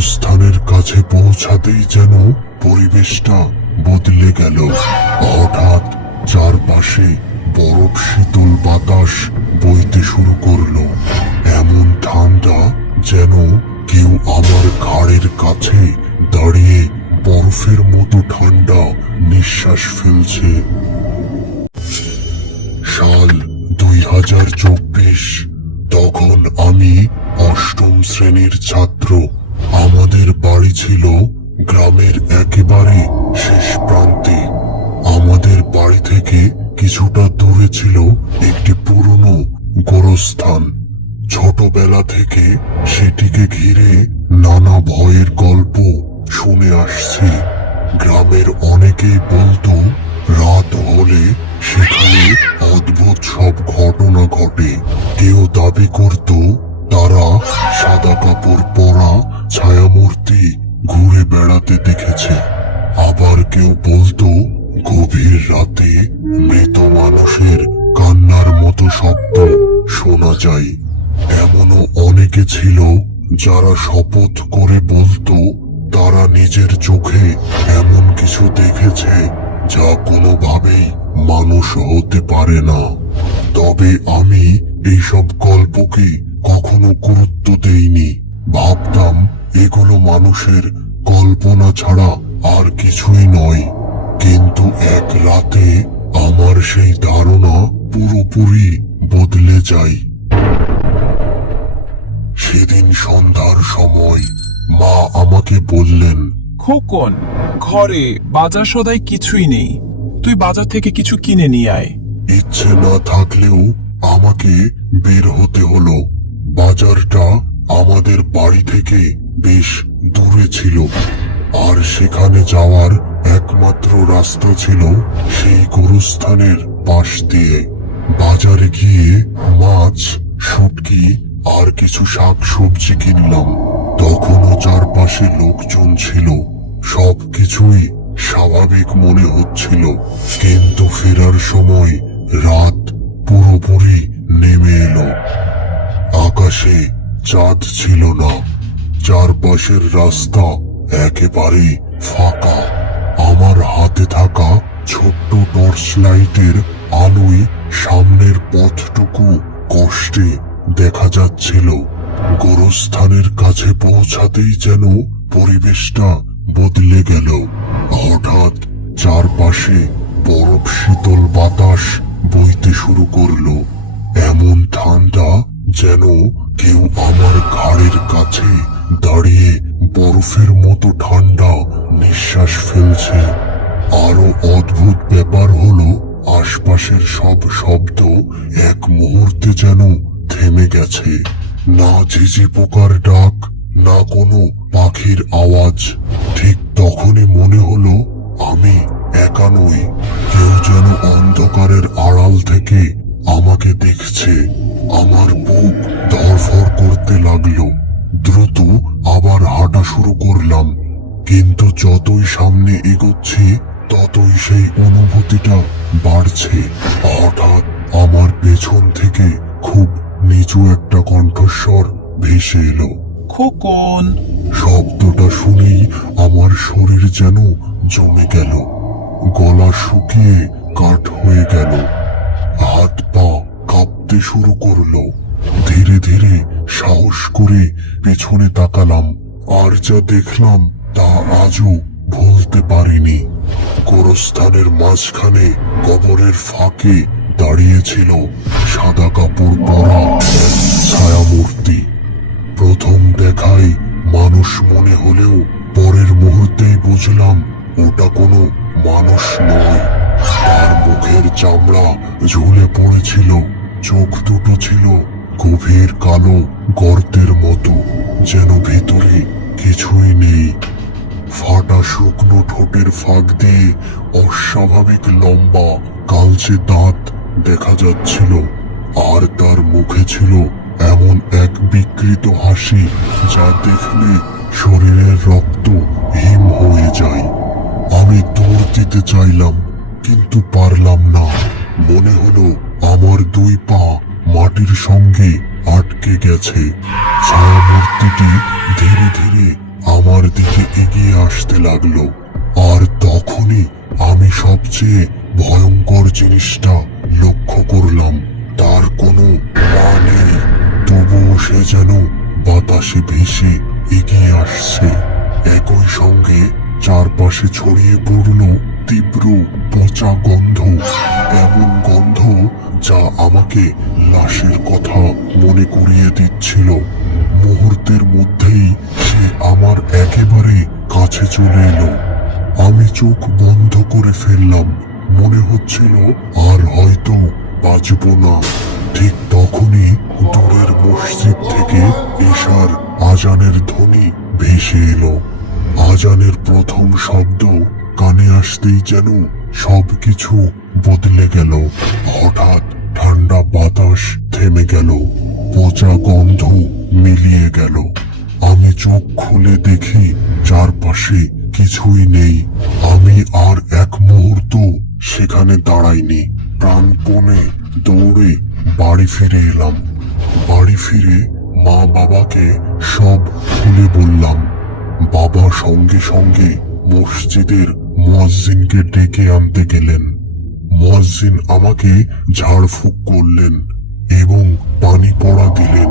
গোরস্থানের কাছে পৌঁছাতেই যেন পরিবেশটা বদলে গেল। হঠাৎ চারপাশে বরফ শীতল বাতাস বইতে শুরু করলো। এমন ঠান্ডা যেন কেউ আমার ঘাড়ের কাছে দাঁড়িয়ে বরফের মতো ঠান্ডা নিঃশ্বাস ফেলছে। সাল 2024। তখন আমি অষ্টম শ্রেণীর ছাত্র। আমাদের বাড়ি ছিল গ্রামের একেবারে শেষ প্রান্তে। আমাদের বাড়ি থেকে কিছুটা দূরে ছিল একটি পুরনো গোরস্থান। ছোটবেলা থেকে সেটিকে ঘিরে নানা ভয়ের গল্প শুনে আসছি। গ্রামের অনেকেই বলতো রাত হলে সেখানে অদ্ভুত সব ঘটনা ঘটে। কেউ দাবি করত তারা সাদা কাপড় পরা ছায়ামূর্তি ঘুরে বেড়াতে দেখেছে। আবার কেউ বলতো গভীর রাতে মৃত মানুষের কান্নার মতো শব্দ শোনা যায়। এমনও অনেকে ছিল যারা শপথ করে বলতো তারা নিজের চোখে এমন কিছু দেখেছে যা কোনোভাবেই মানুষ হতে পারে না। তবে আমি এইসব গল্পকে কখনো গুরুত্ব দেইনি। ভাবতাম এগুলো মানুষের কল্পনা ছাড়া আর কিছুই নয়। কিন্তু এক রাতে আমার সেই ধারণা পুরোপুরি বদলে যায়। সেদিন সন্ধ্যার সময় মা আমাকে বললেন, খোকন, ঘরে বাজার সদাই কিছুই নেই, তুই বাজার থেকে কিছু কিনে নিয়ে আয়। ইচ্ছে না থাকলেও আমাকে বের হতে হলো। বাজারটা আমাদের বাড়ি থেকে বেশ দূরে ছিল, আর সেখানে যাওয়ার একমাত্র রাস্তা ছিল সেই গোরস্থানের পাশ দিয়ে। বাজারে গিয়ে মাছ, শুটকি আর কিছু শাকসবজি কিনলাম। তখনও চারপাশে লোকজন ছিল। সবকিছুই স্বাভাবিক মনে হচ্ছিল, কিন্তু ফেরার সময় রাত পুরোপুরি নেমে এলো। আকাশে চাঁদ ছিল না। চারপাশের রাস্তা একেবারে ফাঁকা। আমার হাতে থাকা ছোট্ট টর্চ লাইটের আলোয় সামনের পথটুকু কষ্টে দেখা যাচ্ছিল। গোরস্থানের কাছে পৌঁছাতেই যেন পরিবেশটা বদলে গেল। হঠাৎ চারপাশে বরফ শীতল বাতাস বইতে শুরু করলো। এমন ঠান্ডা যেন কেউ আমার ঘাড়ের কাছে দাঁড়িয়ে বরফের মতো ঠান্ডা নিঃশ্বাস ফেলছে। আরো অদ্ভুত ব্যাপার হলো আশপাশের সব শব্দ এক মুহূর্তে যেন থেমে গেছে। না ঝিঝি পোকার ডাক, না কোনো পাখির আওয়াজ। ঠিক তখনই মনে হলো আমি একা নই। কেউ যেন অন্ধকারের আড়াল থেকে আমাকে দেখছে। আমার বুক ধড়ফড় করতে লাগলো। দ্রুত আবার হাঁটা শুরু করলাম, কিন্তু যতই সামনে এগোচ্ছি ততই সেই অনুভূতিটা বাড়ছে। হঠাৎ আমার পেছন থেকে খুব নিচু একটা কণ্ঠস্বর ভেসে এলো, খোকন। শব্দটা শুনেই আমার শরীর যেন জমে গেল। গলা শুকিয়ে কাঠ হয়ে গেল। হাত পা কাঁপতে শুরু করলো। ধীরে ধীরে সাহস করে পেছনে তাকালাম, আর যা দেখলাম তা আজও ভুলতে পারিনি। গোরস্থানের মাঝখানে কবরের ফাঁকে দাঁড়িয়েছিল সাদা কাপড় পরা ছায়ামূর্তি। প্রথম দেখায় মানুষ মনে হলেও পরের মুহূর্তেই বুঝলাম ওটা কোনো মানুষ নয়। তার মুখের চামড়া ঝুলে পড়েছিল, চোখ দুটো ছিল গভীর কালো গর্তের মতো, যেন ভিতরে কিছুই নেই। ফাটা শুকনো ঠোঁটের ফাঁক দিয়ে অস্বাভাবিক লম্বা কালচে দাঁত দেখা যাচ্ছিল, আর তার মুখে ছিল এমন এক বিকৃত হাসি যা দেখলে শরীরের রক্ত হিম হয়ে যায়। আমি দৌড় দিতে চাইলাম, কিন্তু পারলাম না। মনে হলো আমার দুই পা মাটির সঙ্গে আটকে গেছে। ছায়ামূর্তিটি ধীরে ধীরে আমার দিকে এগিয়ে আসতে লাগলো। আর তখনই আমি সবচেয়ে ভয়ঙ্কর জিনিসটা লক্ষ্য করলাম। তার কোনো পা নেই, তবুও সে যেন বাতাসে ভেসে এগিয়ে আসছে। একই সঙ্গে চারপাশে ছড়িয়ে পড়ল তীব্র পচা গন্ধ, এমন গন্ধ যা আমাকে লাশের কথা মনে করিয়ে দিচ্ছিল। মুহূর্তের মধ্যেই সে আমার একেবারে কাছে চলে এলো। আমি চোখ বন্ধ করে ফেললাম, মনে হচ্ছিল আর হয়তো বাঁচব না। ঠিক তখনই দূরের মসজিদ থেকে এশার আজানের ধ্বনি ভেসে এলো। আজানের প্রথম শব্দ কানে আসতেই যেন সবকিছু বদলে গেল। হঠাৎ ঠান্ডা বাতাস থেমে গেল, পচা গন্ধ মিলিয়ে গেল। আমি চোখ খুলে দেখি চারপাশে কিছুই নেই। আমি আর এক মুহূর্ত সেখানে দাঁড়াইনি, প্রাণপণে দৌড়ে বাড়ি ফিরে এলাম। বাড়ি ফিরে মা বাবাকে সব খুলে বললাম। বাবা সঙ্গে সঙ্গে মসজিদের মুয়াজ্জিনকে ডেকে আনতে গেলেন। মুয়াজ্জিন আমাকে ঝাড়ফুঁক করলেন এবং পানি পড়া দিলেন।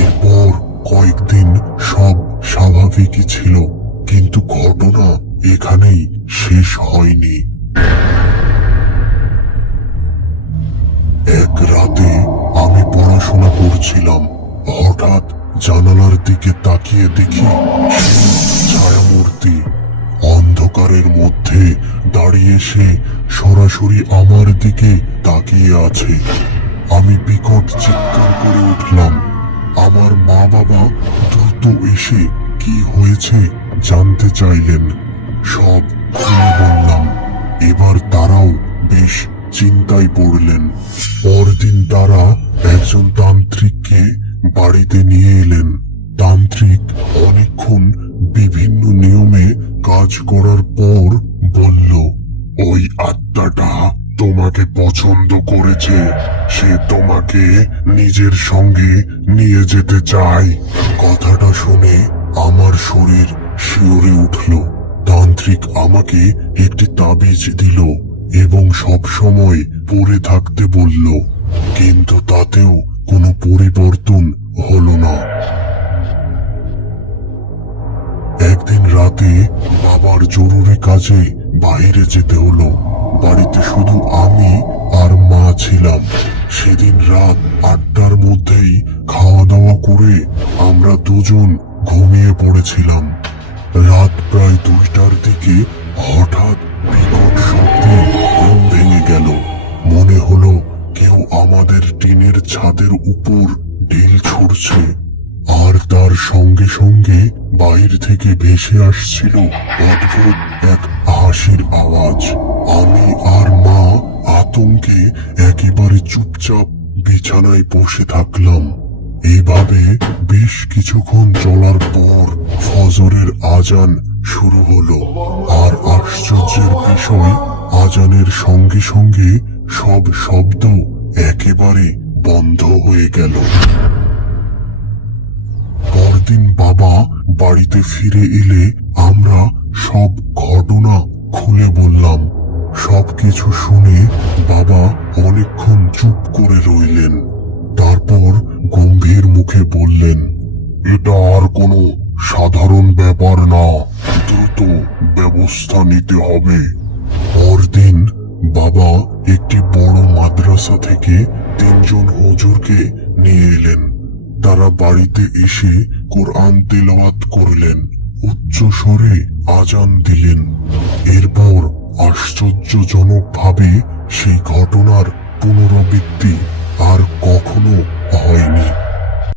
এরপর কয়েকদিন সব স্বাভাবিকই ছিল, কিন্তু ঘটনা এখানেই শেষ হয়নি। এক রাতে আমি পড়াশোনা করছিলাম, হঠাৎ জানালার দিকে তাকিয়ে দেখি ছায়ামূর্তি অন্ধকারের মধ্যে দাঁড়িয়ে সে সরাসরি আমার দিকে তাকিয়ে আছে। আমি বিকট চিৎকার করে উঠলাম। আমার মা বাবা দ্রুত এসে কি হয়েছে জানতে চাইলেন। সব খুলে বললাম। এবার তারাও বেশ চিন্তায় পড়লেন। পরদিন তারা একজন তান্ত্রিককে বাড়িতে নিয়ে এলেন। তান্ত্রিক অনেকক্ষণ বিভিন্ন নিয়মে কাজ করার পর বলল, ওই আত্মাটা তোমাকে পছন্দ করেছে, সে তোমাকে নিজের সঙ্গে নিয়ে যেতে চায়। কথাটা শুনে আমার শরীর শিউরে উঠল। তান্ত্রিক আমাকে একটি তাবিজ দিল এবং সব সময় পরে থাকতে বলল, কিন্তু তাতেও কোনো পরিবর্তন হলো না। একদিন রাতে বাবার জরুরি কাজে বাইরে যেতে হলো। বাড়িতে শুধু আমি আর মা ছিলাম। সেদিন রাত 8টার মধ্যেই খাওয়া দাওয়া করে আমরা দুজন ঘুমিয়ে পড়েছিলাম। রাত প্রায় 2টার দিকে হঠাৎ বিকট শব্দে ঘুম ভেঙে গেল। মনে হলো কেউ আমাদের টিনের ছাদের উপর ঢিল ছুড়ছে। আর তার সঙ্গে সঙ্গে বাইর থেকে ভেসে আসছিল অদ্ভুত এক হাসির আওয়াজ। আমি আর মা আতঙ্কে একেবারে চুপচাপ বিছানায় বসে থাকলাম। এইভাবে বেশ কিছুক্ষণ চলার পর ফজরের আজান শুরু হলো। আর আশ্চর্যের বিষয়, আজানের সঙ্গে সঙ্গে সব শব্দ একেবারে বন্ধ হয়ে গেল। পরদিন বাবা বাড়িতে ফিরে এলে আমরা সব ঘটনা খুলে বললাম। সবকিছু শুনে বাবা অনেকক্ষণ চুপ করে রইলেন। তারপর গম্ভীর মুখে বললেন, এটা আর কোনো সাধারণ ব্যাপার না, দ্রুত ব্যবস্থা নিতে হবে। পরদিন বাবা একটি বড় মাদ্রাসা থেকে 3জন হুজুরকে নিয়ে এলেন। তারা বাড়িতে এসে কোরআন তেলাওয়াত করলেন, উচ্চ স্বরে আজান দিলেন। এরপর আশ্চর্যজনকভাবে সেই ঘটনার পুনরাবৃত্তি আর কখনো হয়নি।